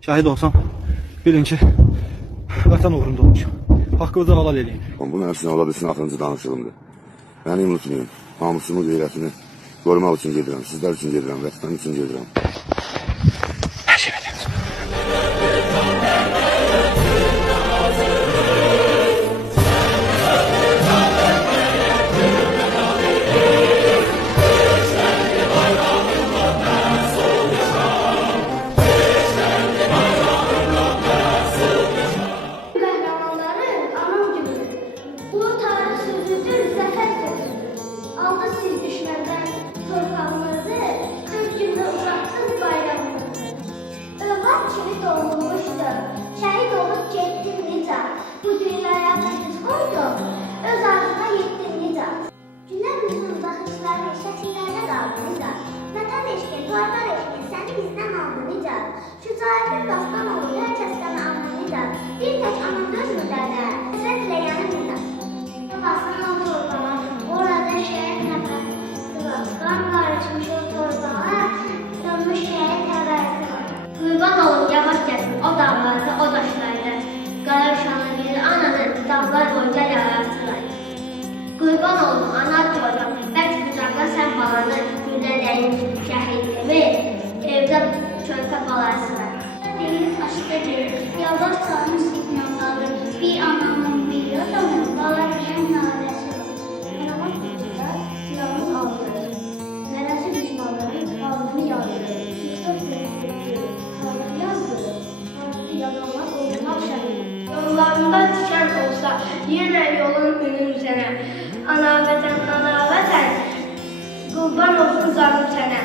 Şahid olsam bilin ki vətən uğrunda olmuşum. Haqqınızı halal edin. Bu mənim sizin ola bilsin axırıncı danışığımdır. Bəni unutmayın. Namusumu, qeyrətini qorumaq üçün gedirəm. Sizlər üçün gedirəm, vətən üçün gedirəm. Hər şey edin. Şəhid olub getdim nicat. Bu dünyaya biz qoydum, öz arzuna yetdim nicat. Günlərimizin uzaqışları şəkillərdə qaldı nicat. Vətən eşqin, torpaq eşqin səni bizdən aldı nicat. Şücaətin dastan olur, hər kəsdən aldı nicat. Bir tək anam dözmürlərdə, həsrət ilə yanım nicat. Basın o torpağa, orada şəhid nəfəsi var. Qan qarışmış o torpağa, dönmüş şəhid həvəsi var. Qurban olun, yavaş gəlsin, o dağlarda, o daşlarda. Qara uşağına bir ananın dağlar boyunca yarasılar. Qurban olun, ana torpaq, bəlkə bucaqla sən balanı, güllələyin şəhidimi, evdə körpə balası var. Deyir, taşda deyir, yavaş salmış siqnalları, bir ananın bir adamın bala deyən narəsi var. Yaman tutdular, silahını aldırır. Nərəsi düşmanların alını yardırır. Yollarında diken olsa yine yolun önün sene. Ana vətən, qurban olsun canım sənə.